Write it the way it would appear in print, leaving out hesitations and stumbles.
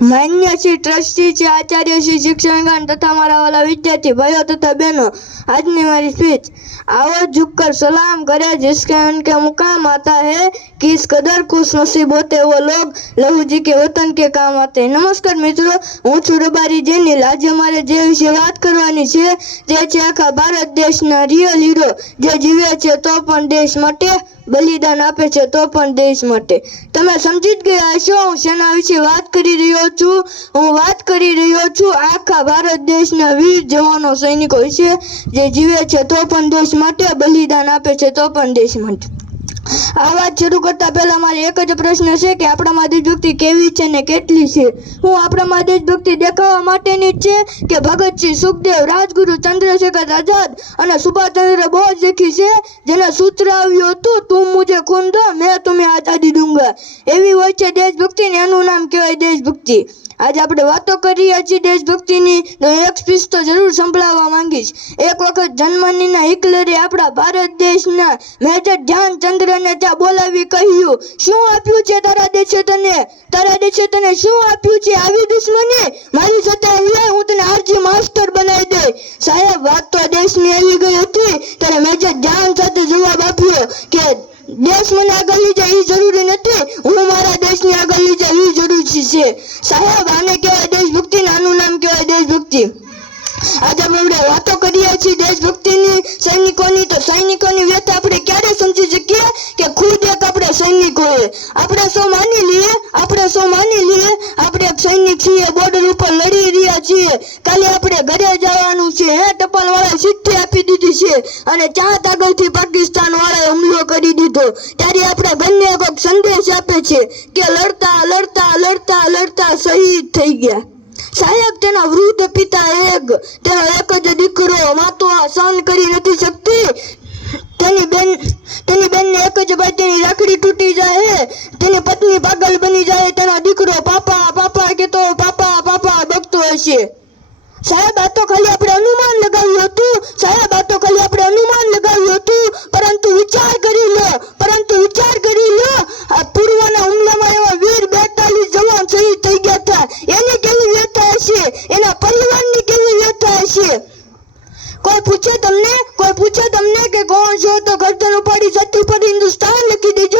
मान्य श्री ट्रस्टी श्री आचार्य श्री शिक्षणगण तथा हमारा वाला विद्यार्थी भाइयों तथा बहनों, आज की हमारी स्पीच आओ झुककर सलाम करे जिसके उनके मुकाम आता है कि इस कदर खुश नसीब होते वो लोग लहू जी के वतन के काम आते हैं। नमस्कार मित्रों, हूँ છું રબારી જેનિલ। આજે અમારે જે વિશે વાત કરવાની છે તે છે આખા ભારત દેશના રિયલ હીરો જે જીવે છે તો પણ દેશ માટે, બલિદાન આપે છે તો પણ દેશ માટે। તમે સમજી જ ગયા હશો હું શેના વિશે વાત કરી રહ્યો છું। હું વાત કરી રહ્યો છું આખા ભારત દેશના વીર જવાનો સૈનિકો વિશે જે જીવે છે તો પણ દેશ માટે, બલિદાન આપે છે તો પણ દેશ માટે। આ વાત શરૂ કરતા પહેલા મારે એક જ પ્રશ્ન છે કે આપણામાં દેશભક્તિ કેવી છે ને કેટલી છે। હું આપણામાં દેશભક્તિ દેખાવા માટેની જ છે કે ભગતસિંહ, સુખદેવ, રાજગુરુ, ચંદ્રશેખર આઝાદ અને સુભાષચંદ્ર બોઝ જેખી છે જેને સૂત્ર આવ્યું હતું તું મુझे खून दो मैं तुम्हें आजादी दूंगा। એવી હોય છે દેશભક્તિ ને એનું નામ કહેવાય દેશભક્તિ। आज આપણે વાતો કરી રહ્યા છીએ દેશભક્તિની તો એક સ્પીચ તો જરૂર સંભળાવવા માંગીશ। એક વખત જર્મનીના હિટલરે આપણા ભારત દેશના મેજર ધ્યાનચંદ્રને ત્યાં બોલાવી કહ્યું, શું આપ્યું છે તારા દેશે તને શું આપ્યું છે આવી દુશ્મની? મારી સાથે આવી હું તને આરજી માસ્ટર બનાવી દે। સાહેબ વાત તો દેશની આવી ગઈ હતી ત્યારે મેજર ધ્યાન સાથે જવાબ આપ્યો કે देश મને આગળ લઈ જાય એ જરૂરી નથી, હું મારા દેશને આગળ લઈ જાય એ જરૂરી છે। સાહેબ આને કહેવાય દેશભક્તિ, આનું નામ કહેવાય દેશભક્તિ। આજે આપણે વાતો કરીએ છીએ દેશભક્તિની, સૈનિકોની, તો સૈનિકોની વ્યથા આપણે ક્યારે સમજી શકીએ કે ખુદ એક આપણે સૈનિક હોય। આપણે સૌ માની લઈએ આપણે એક સૈનિક છીએ, બોર્ડર ઉપર લડી રહ્યા છીએ, કાલે આપણે ઘરે જવાનું છે, ટપાલ વાળા ચિઠ્ઠી આપી દીધી છે અને ચાંદ આગળથી પાકિસ્તાન વાળાએ હુમલો કરી દીધો ત્યારે આપણે બંને કોઈક સંદેશ આપે છે કે લડતા લડતા લડતા લડતા શહીદ થઈ ગયા। સાહેબ તેના વૃદ્ધ પિતા તેનો એક જ દીકરો માતો આ સહન કરી નથી શકતી, તેની બેનને એક જ બાજુની રાખડી તૂટી જાય, તેની પત્ની પાગલ બની જાય, તેનો દીકરો પાપા પાપા કહેતો પાપા પાપા બકતો હશે। સાહેબ આ તો ખાલી આપણે અનુમાન લગાવ્યું હતું, પરંતુ વિચાર કરી લો આ પૂર્વના હુમલામાં એવા વીર 42 જવાન શહીદ થઈ ગયા હતા, એની કેવી વ્યથા હશે, એના પરિવારની કેવી વ્યથા હશે। કોઈ પૂછે તમને કે કોણ છો તો ગરદન ઉપાડી છાતી પર હિન્દુસ્તાન લખી દેજો।